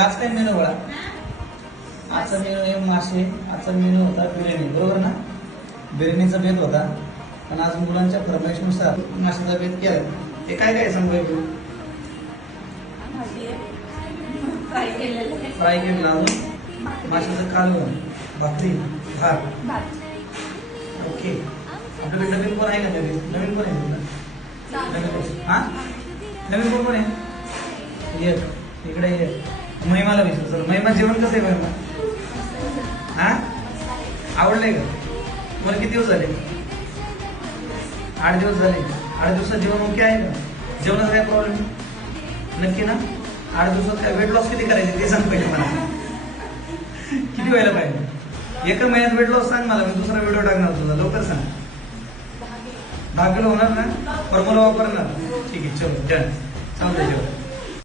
आज काय मेनू बघा. आजचा मेनू आहे मासे. आजचा मेनू होता बिर्याणी, बरोबर ना. बिर्याणीचा बेत होता, पण आज मुलांच्या फरमाईशनुसार माशाचा बेत केला. ते काय काय सांगू तू. फ्राय केलेला, अजून माशाचं कालवण, भाकरी, भात. ओके. आपल्याकडे नवीन कोण आहे का? नवीन कोण आहे तुला? हा, नवीन कोण आहे? ये इकडे ये. महिमाला विचार सर. महिमा जेवण कसं आहे महिमा? हा, आवडलंय का? तुम्हाला किती दिवस झाले? 8 दिवस झाले. 8 दिवसात जेवण ओके आहे का? जेवणाचा काय प्रॉब्लेम? नक्की ना? 8 दिवसात काय वेट लॉस किती करायचे ते सांग पाहिजे मला. किती व्हायला पाहिजे? एका महिन्यात वेट लॉस सांग मला, मी दुसरा व्हिडिओ टाकणार तुझा. लवकर सांग. 10 किलो होणार ना? फॉर्म्युला वापरणार? ठीक आहे, चलो डन. चालतंय जेवण.